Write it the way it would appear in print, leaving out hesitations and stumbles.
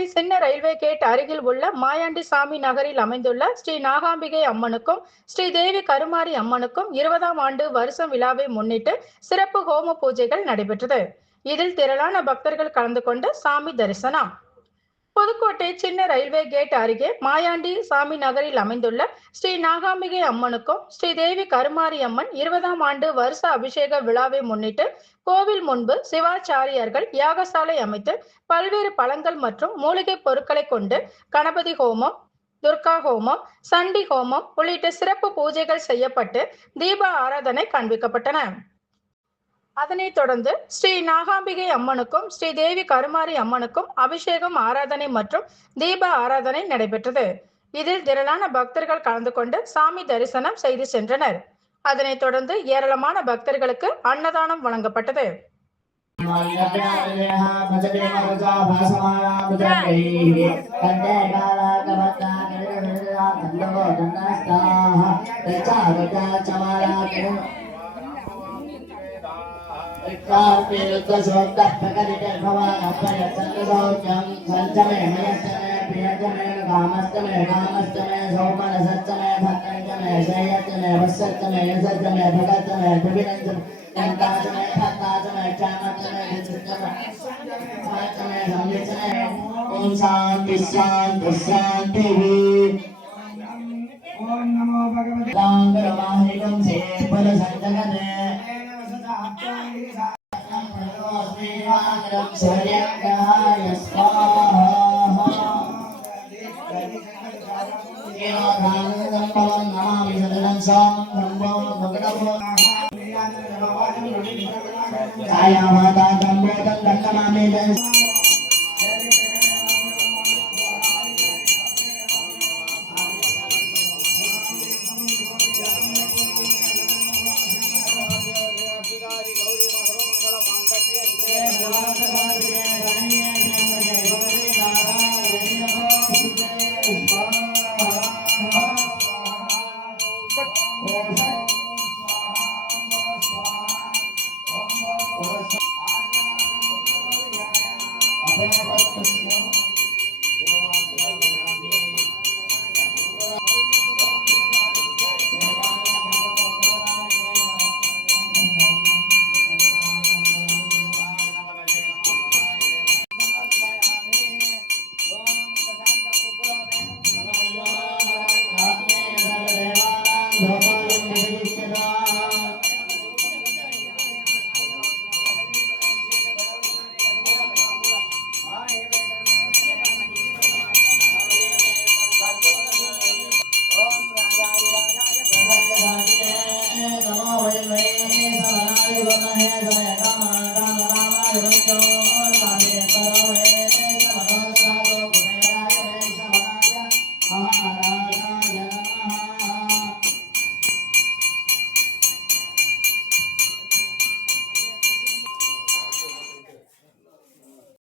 புதுக்கோட்டை சின்ன railway gate அருகில் உள்ள மாயாண்டி சாமி நகரில் அமைந்துள்ள ஸ்ரீ நாகாம்பிகை அம்மனுக்கும் ஸ்ரீ தேவி கருமாரி அம்மனுக்கும் 20ஆம் ஆண்டு வருஷம் விழாவை முன்னிட்டு சிறப்பு ஹோம பூஜைகள் நடைபெற்றது. இதில் திரளான பக்தர்கள் கலந்து கொண்டு சாமி தரிசனம். புதுக்கோட்டை சின்ன ரயில்வே கேட் அருகே மாயாண்டி சாமி நகரில் அமைந்துள்ள ஸ்ரீ நாகாம்பிகை அம்மனுக்கும் ஸ்ரீ தேவி கருமாரி அம்மன் 20ஆம் ஆண்டு வருஷ அபிஷேக விழாவை முன்னிட்டு கோவில் முன்பு சிவாச்சாரியர்கள் யாகசாலை அமைத்து பல்வேறு பழங்கள் மற்றும் மூலிகை பொருட்களை கொண்டு கணபதி ஹோமம், துர்கா ஹோமம், சண்டி ஹோமம் உள்ளிட்ட சிறப்பு பூஜைகள் செய்யப்பட்டு தீப ஆராதனை காண்பிக்கப்பட்டன. அதனைத் தொடர்ந்து ஸ்ரீ நாகாம்பிகை அம்மனுக்கும் ஸ்ரீ தேவி கருமாரி அம்மனுக்கும் அபிஷேகம், ஆராதனை மற்றும் தீப ஆராதனை நடைபெற்றது. இதில் திரளான பக்தர்கள் கலந்து கொண்டு சாமி தரிசனம் செய்து சென்றனர். அதனைத் தொடர்ந்து ஏராளமான பக்தர்களுக்கு அன்னதானம் வழங்கப்பட்டது. ओम शांति शांति शांति। ओम नमो भगवते वासुदेवाय से पद संजगते सूर्यग्रहाय स्वाहा। नमामि सदनं सामं भगवतो छाया माता संबोधन दत्तमामि Namo